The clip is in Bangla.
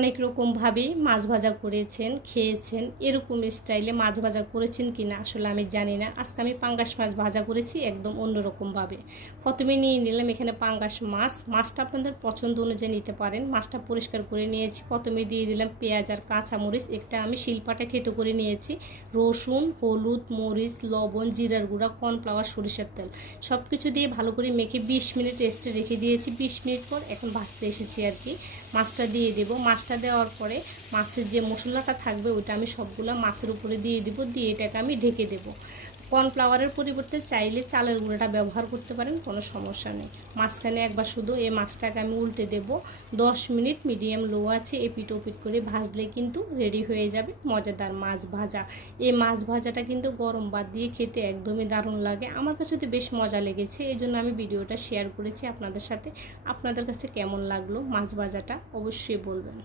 অনেক রকমভাবেই মাছ ভাজা করেছেন, খেয়েছেন। এরকম স্টাইলে মাছ ভাজা করেছেন কি না আসলে আমি জানি না। আজকে আমি পাঙ্গাস মাছ ভাজা করেছি একদম অন্যরকমভাবে। প্রথমে নিয়ে নিলাম এখানে পাঙ্গাস মাছ। মাছটা আপনাদের পছন্দ অনুযায়ী নিতে পারেন। মাছটা পরিষ্কার করে নিয়েছি। প্রথমে দিয়ে দিলাম পেঁয়াজ আর কাঁচামরিচ। একটা আমি শিলপাটায় থেতো করে নিয়েছি। রসুন, হলুদ, মরিচ, লবণ, জিরার গুঁড়া, কর্নফ্লাওয়ার, সরিষার তেল সব কিছু দিয়ে ভালো করে মেখে 20 মিনিট রেস্টে রেখে দিয়েছি। 20 মিনিট পর এখন ভাজতে এসেছি আর কি। মাছটা দিয়ে দেবো। মাছটা দেওয়ার পরে মাছের যে মশলাটা থাকবে ওইটা আমি সবগুলো মাছের উপরে দিয়ে দিব। দিয়ে এটাকে আমি ঢেকে দেবো। কর্নফ্লাওয়ারের পরিবর্তে চাইলে চালের গুঁড়োটা ব্যবহার করতে পারেন, কোনো সমস্যা নেই। মাঝখানে একবার শুধু এই মাছটাকে আমি উল্টে দেব। 10 মিনিট মিডিয়াম লো আছে এপিট ওপিট করে ভাজলে কিন্তু রেডি হয়ে যাবে মজাদার মাছ ভাজা। এই মাছ ভাজাটা কিন্তু গরম ভাত দিয়ে খেতে একদমই দারুণ লাগে। আমার কাছে তো বেশ মজা লেগেছে, এই জন্য আমি ভিডিওটা শেয়ার করেছি আপনাদের সাথে। আপনাদের কাছে কেমন লাগলো মাছ ভাজাটা অবশ্যই বলবেন।